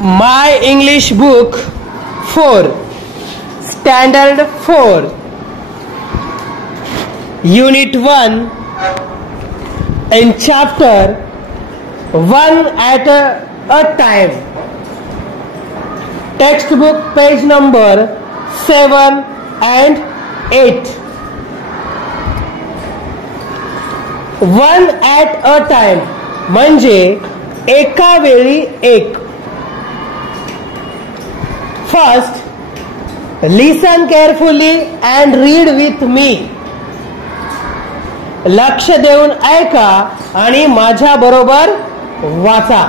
My English book 4, Standard 4, Unit 1, in chapter 1 at a time. Textbook page number 7 and 8. 1 at a time म्हणजे एका वेळी एक. First, listen carefully and read with me. लक्ष देऊन ऐका आणि माझ्या बरोबर वाचा.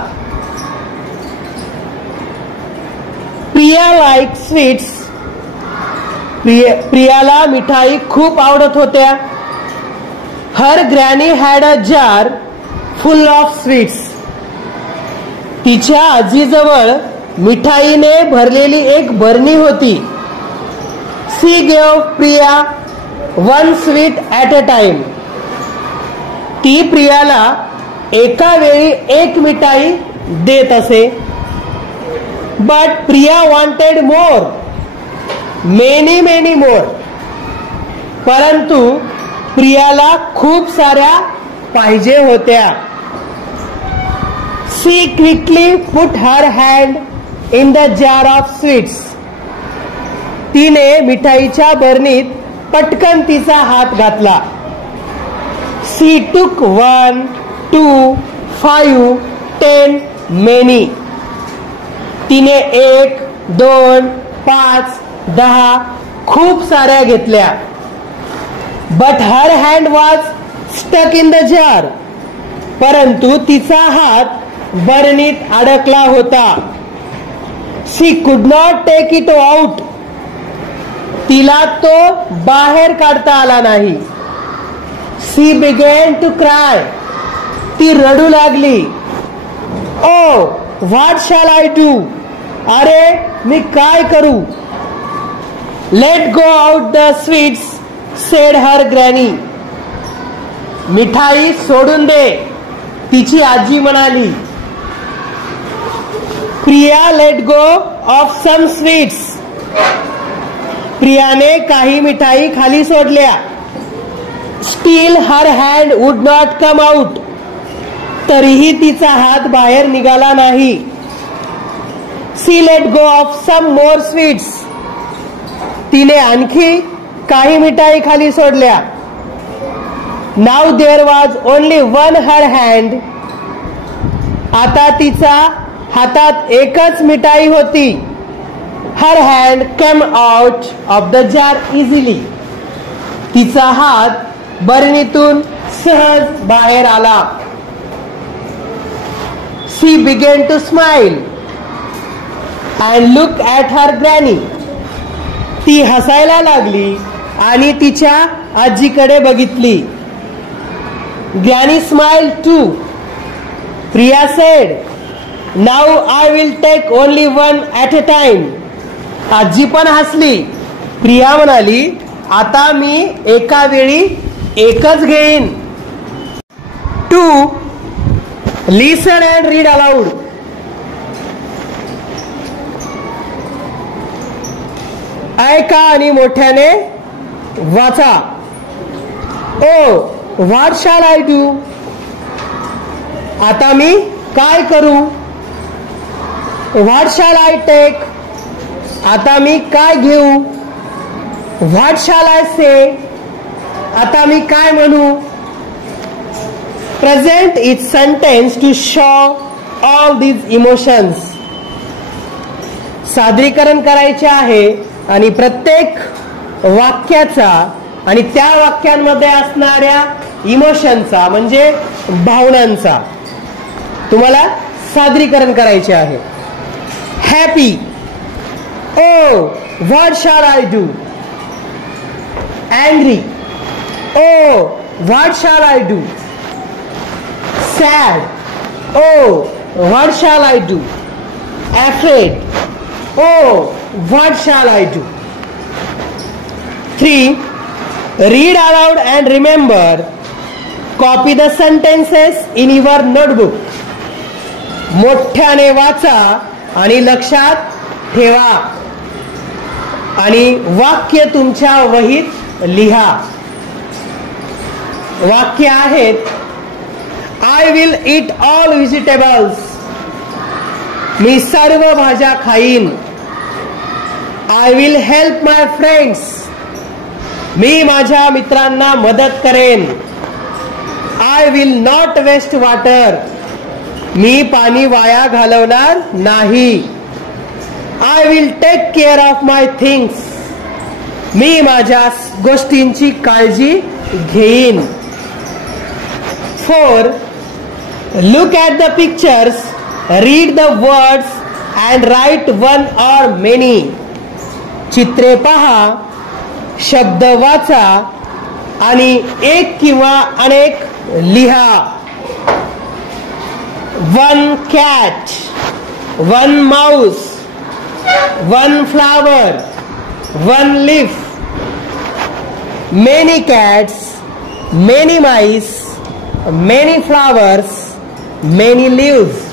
Priya like sweets. प्रियाला मिठाई खूप आवडत होत्या. Her granny had a jar full of sweets. तिच्या आजीजवळ मिठाईने भरलेली एक बरणी होती. She gave Priya 1 sweet at a time. ती प्रियाला एका वेळी एक मिठाई देत असे. But Priya wanted more, many more. परंतु प्रियाला खूप साऱ्या पाहिजे होत्या. She quickly put her hand in the jar of sweets. तिने मिठाईच्या बरणीत पटकन तिचा हात घातला. शी टूक 1, 2, 5, 10 मेनी. तिने 1, 2, 5, 10 खूप साऱ्या घेतल्या. But her hand was stuck in the jar. परंतु तिचा हात बरणीत अडकला होता. शी कुड नॉट टेक इट आउट. तिला तो बाहेर काढता आला नाही. She began to cry. ती रडू लागली. Oh what shall I do. अरे मी काय करू. Let go out the sweets said her granny. मिठाई सोडून दे, तिची आजी म्हणाली. Priya let go of some sweets. प्रियाने काही मिठाई खाली सोडल्या. Still her hand would not come out. तरीही तिचा हात बाहेर निघाला नाही. She let go of some more sweets. तिने आणखी काही मिठाई खाली सोडल्या. Now there was only 1 her hand. आता तिचा हातात एकच मिठाई होती. Her hand came out of the jar easily. तिचा हात बरणीतून सहज बाहेर आला. She began to smile and look at her granny. ती हसायला लागली आणि तिच्या आजीकडे बघितली. Granny smile too. Priya said, now I will take only 1 at a time. आजी पण हसली. प्रिया म्हणाली, आता मी एका वेळी एकच घेईन. 2. Listen and read aloud. ऐका आणि मोठ्याने वाचा. Oh what shall I do. आता मी काय करू. What shall I take. आता मी काय घेऊ. What shall I say. आता मी काय म्हणू. Present each sentence to show all these emotions. सादरीकरण करायचे आहे आणि प्रत्येक वाक्याचा आणि त्या वाक्यांमध्ये असणाऱ्या इमोशनचा म्हणजे भावनांचा तुम्हाला सादरीकरण करायचे आहे. Happy. Oh what shall I do. Angry. Oh what shall I do. Sad. Oh what shall I do. Afraid. Oh what shall I do. 3. Read aloud and remember. Copy the sentences in your notebook. मोठ्याने वाचा आणि लक्षात ठेवा आणि वाक्य तुमच्या वहीत लिहा. वाक्य आहेत, I will eat all vegetables. मी सर्व भाज्या खाईन. I will help my friends. मी माझ्या मित्रांना मदत करेन. I will not waste water. मी पाणी वाया घालवणार नाही. I will take care of my things. मी माझ्या गोष्टींची काळजी घेईन. 4. Look at the pictures, read the words and write one or many. चित्रे पहा, शब्द वाचा आणि एक किंवा अनेक लिहा. 1 cat, 1 mouse, 1 flower, 1 leaf. Many cats, many mice, many flowers, many leaves.